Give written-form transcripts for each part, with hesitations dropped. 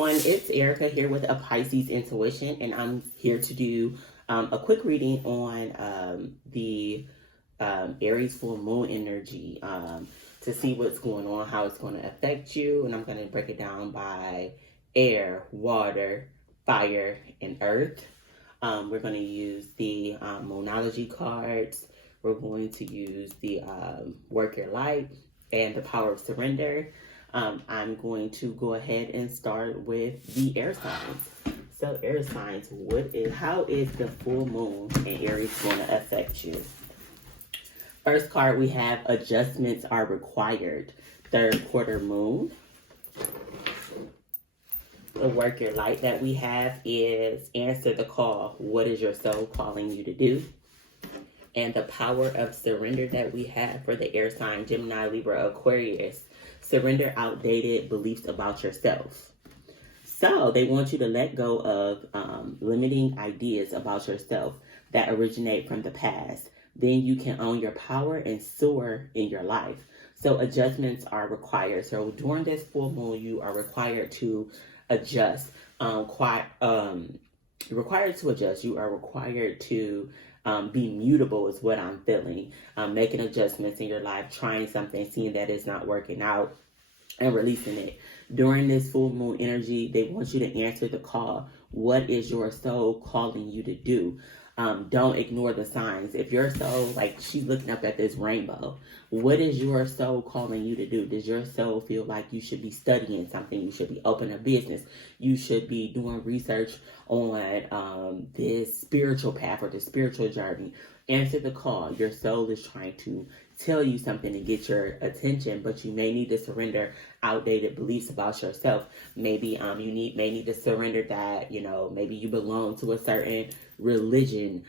It's Erica here with a Pisces Intuition, and I'm here to do a quick reading on the Aries full moon energy to see what's going on, how it's going to affect you. And I'm going to break it down by air, water, fire, and earth. We're going to use the Moonology cards. We're going to use the Work Your Light and the Power of Surrender. I'm going to go ahead and start with the air signs. So air signs, how is the full moon in Aries going to affect you? First card we have adjustments are required. Third quarter moon. The Work Your Light that we have is answer the call. What is your soul calling you to do? And the power of surrender that we have for the air sign Gemini, Libra, Aquarius. Surrender outdated beliefs about yourself. So they want you to let go of limiting ideas about yourself that originate from the past. Then you can own your power and soar in your life. So adjustments are required. So during this full moon, you are required to adjust. Required to adjust. You are required to be mutable is what I'm feeling. Making adjustments in your life, trying something, seeing that it's not working out, and releasing it. During this full moon energy, they want you to answer the call. What is your soul calling you to do? Don't ignore the signs. If your soul, like she's looking up at this rainbow, what is your soul calling you to do? Does your soul feel like you should be studying something? You should be opening a business. You should be doing research on this spiritual path or the spiritual journey. Answer the call. Your soul is trying to tell you something to get your attention, but you may need to surrender outdated beliefs about yourself. Maybe you may need to surrender that, maybe you belong to a certain religion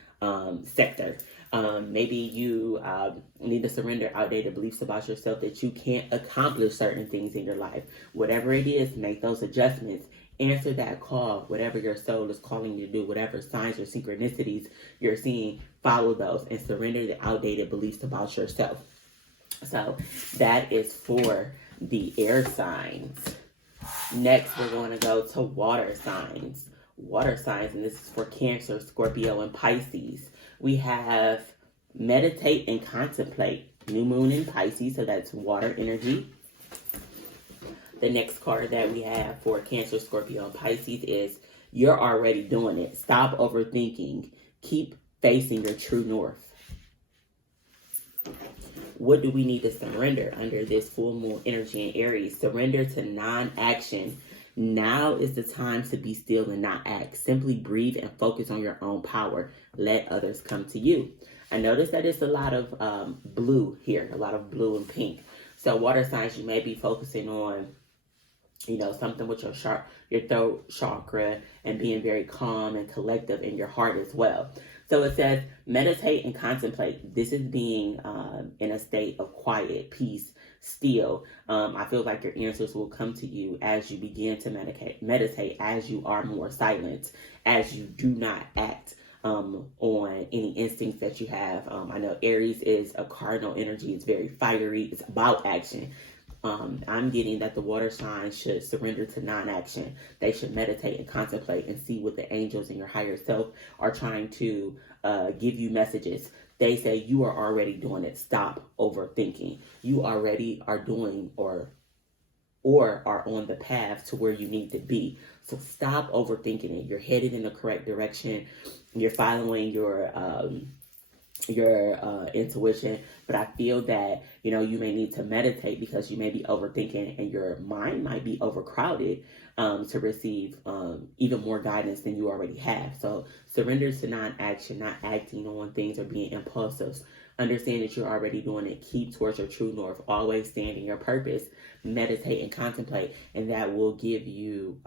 sector. Maybe you need to surrender outdated beliefs about yourself that you can't accomplish certain things in your life. Whatever it is, make those adjustments. Answer that call, whatever your soul is calling you to do, whatever signs or synchronicities you're seeing, follow those and surrender the outdated beliefs about yourself. So that is for the air signs. Next, we're going to go to water signs. Water signs, and this is for Cancer, Scorpio, and Pisces. We have meditate and contemplate. New moon in Pisces, so that's water energy. The next card that we have for Cancer, Scorpio, and Pisces is you're already doing it. Stop overthinking. Keep facing your true north. What do we need to surrender under this full moon energy in Aries? Surrender to non-action. Now is the time to be still and not act. Simply breathe and focus on your own power. Let others come to you. I noticed that it's a lot of blue here, a lot of blue and pink. So water signs, you may be focusing on something with your throat chakra and being very calm and collective in your heart as well. So it says, meditate and contemplate. This is being in a state of quiet, peace, still. I feel like your answers will come to you as you begin to meditate, as you are more silent, as you do not act on any instincts that you have. I know Aries is a cardinal energy. It's very fiery. It's about action. I'm getting that the water signs should surrender to non-action. They should meditate and contemplate and see what the angels and your higher self are trying to give you messages. They say you are already doing it. Stop overthinking. You already are doing or are on the path to where you need to be. So stop overthinking it. You're headed in the correct direction. You're following your intuition, but I feel that you may need to meditate because you may be overthinking and your mind might be overcrowded to receive even more guidance than you already have. So surrender to non-action, not acting on things or being impulsive. Understand that you're already doing it. Keep towards your true north. Always stand in your purpose. Meditate and contemplate, and that will give you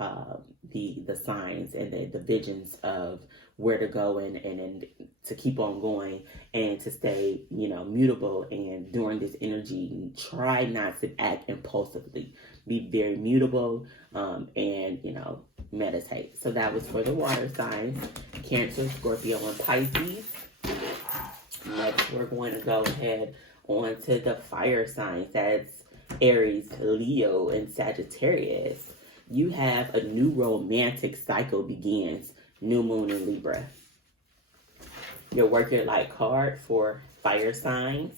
the signs and the visions of where to go and to keep on going and to stay mutable. And during this energy, try not to act impulsively. Be very mutable and meditate. So that was for the water signs, Cancer, Scorpio, and Pisces. Next, we're going to go ahead on to the fire signs. That's Aries, Leo, and Sagittarius. you have a new romantic cycle begins. New moon in Libra. Your work your life card for fire signs,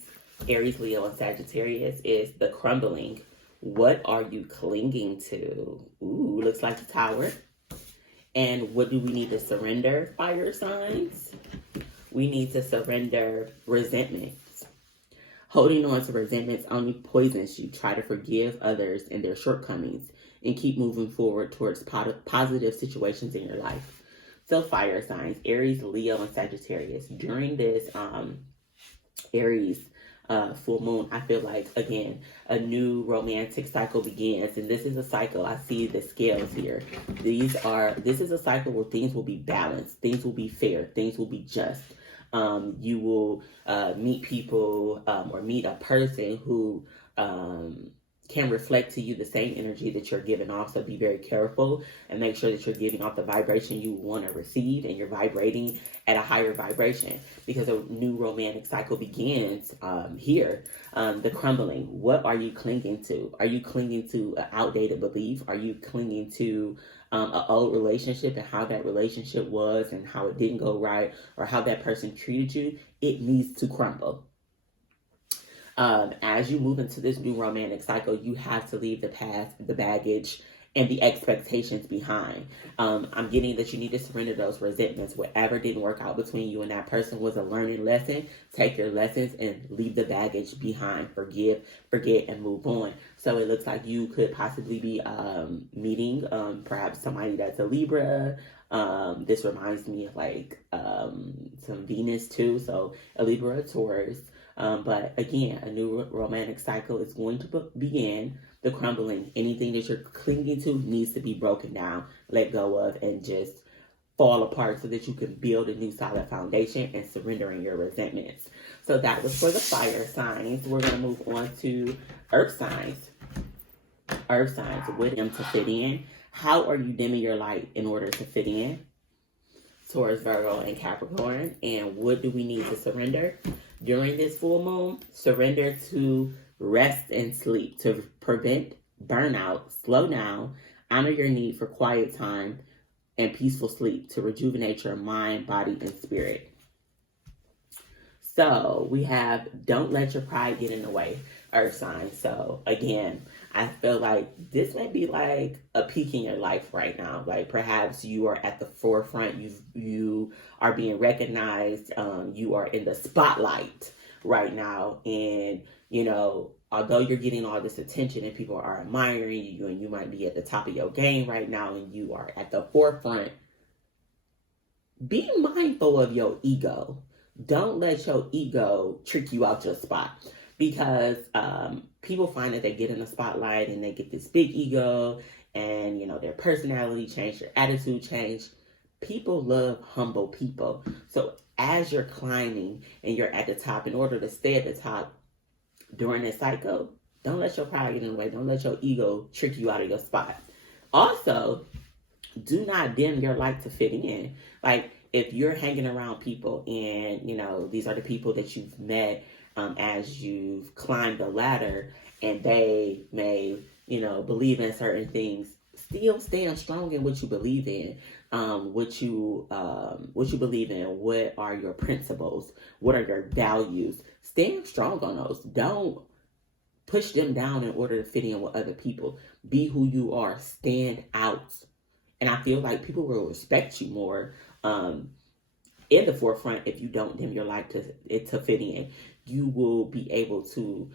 Aries, Leo, and Sagittarius, is the crumbling. What are you clinging to? Ooh, looks like the Tower. And what do we need to surrender, fire signs? We need to surrender resentments. Holding on to resentments only poisons you. Try to forgive others and their shortcomings and keep moving forward towards positive situations in your life. So fire signs, Aries, Leo, and Sagittarius. During this Aries full moon, I feel like, again, a new romantic cycle begins. And this is a cycle, I see the scales here. This is a cycle where things will be balanced. Things will be fair. Things will be just. You will meet people or meet a person who can reflect to you the same energy that you're giving off. So be very careful and make sure that you're giving off the vibration you want to receive, and you're vibrating at a higher vibration, because a new romantic cycle begins here. The crumbling. What are you clinging to? Are you clinging to an outdated belief? Are you clinging to an old relationship and how that relationship was and how it didn't go right, or how that person treated you? It needs to crumble. As you move into this new romantic cycle, you have to leave the past, the baggage, and the expectations behind. I'm getting that you need to surrender those resentments. Whatever didn't work out between you and that person was a learning lesson. Take your lessons and leave the baggage behind. Forgive, forget, and move on. So it looks like you could possibly be meeting perhaps somebody that's a Libra. This reminds me of like some Venus too. So a Libra, a Taurus. But again, a new romantic cycle is going to begin. The crumbling, anything that you're clinging to needs to be broken down, let go of, and just fall apart so that you can build a new solid foundation and surrendering your resentments. So that was for the fire signs. We're going to move on to earth signs. Earth signs, with them to fit in. How are you dimming your light in order to fit in? Taurus, Virgo, and Capricorn. And what do we need to surrender during this full moon? Surrender to rest and sleep to prevent burnout, slow down, honor your need for quiet time and peaceful sleep to rejuvenate your mind, body, and spirit. So we have don't let your pride get in the way, earth sign. So again, I feel like this may be like a peak in your life right now. Like perhaps you are at the forefront. You are being recognized. You are in the spotlight right now. And, you know, although you're getting all this attention and people are admiring you and you might be at the top of your game right now and you are at the forefront, be mindful of your ego. Don't let your ego trick you out your spot, because people find that they get in the spotlight and they get this big ego and, you know, their personality change, their attitude change. People love humble people. So as you're climbing and you're at the top, in order to stay at the top during this cycle, don't let your pride get in the way. Don't let your ego trick you out of your spot. Also, do not dim your light to fit in. Like if you're hanging around people and, you know, these are the people that you've met as you've climbed the ladder, and they may, you know, believe in certain things, still stand strong in what you believe in. What you believe in. What are your principles? What are your values? Stand strong on those. Don't push them down in order to fit in with other people. Be who you are. Stand out. And I feel like people will respect you more in the forefront if you don't dim your light to fit in. You will be able to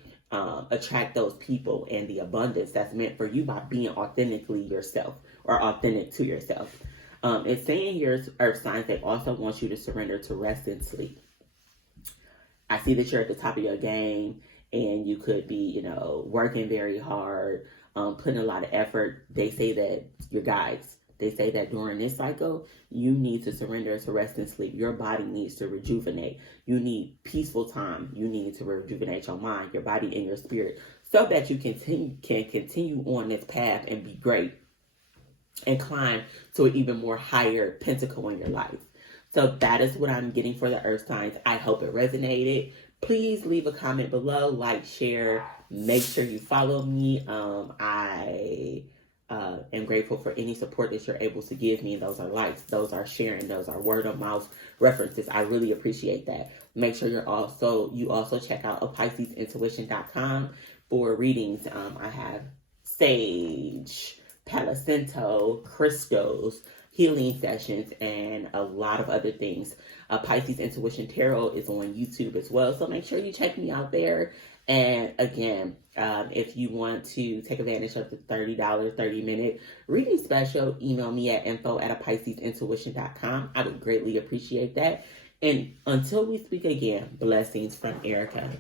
attract those people and the abundance that's meant for you by being authentically yourself, or authentic to yourself. It's saying here, earth signs, they also want you to surrender to rest and sleep. I see that you're at the top of your game and you could be, you know, working very hard, putting a lot of effort. They say that your guides, they say that during this cycle, you need to surrender to rest and sleep. Your body needs to rejuvenate. You need peaceful time. You need to rejuvenate your mind, your body, and your spirit, so that you can continue on this path and be great and climb to an even more higher pinnacle in your life. So that is what I'm getting for the earth signs. I hope it resonated. Please leave a comment below, like, share. Make sure you follow me. I am grateful for any support that you're able to give me. Those are likes, those are sharing, those are word of mouth references. I really appreciate that. Make sure you also check out PiscesIntuition.com for readings. I have sage, Palo Santo, crystals, healing sessions, and a lot of other things. Pisces Intuition Tarot is on YouTube as well, so make sure you check me out there. And again, if you want to take advantage of the $30 30-minute reading special, email me at info@PiscesIntuition.com. I would greatly appreciate that. And until we speak again, blessings from Erica.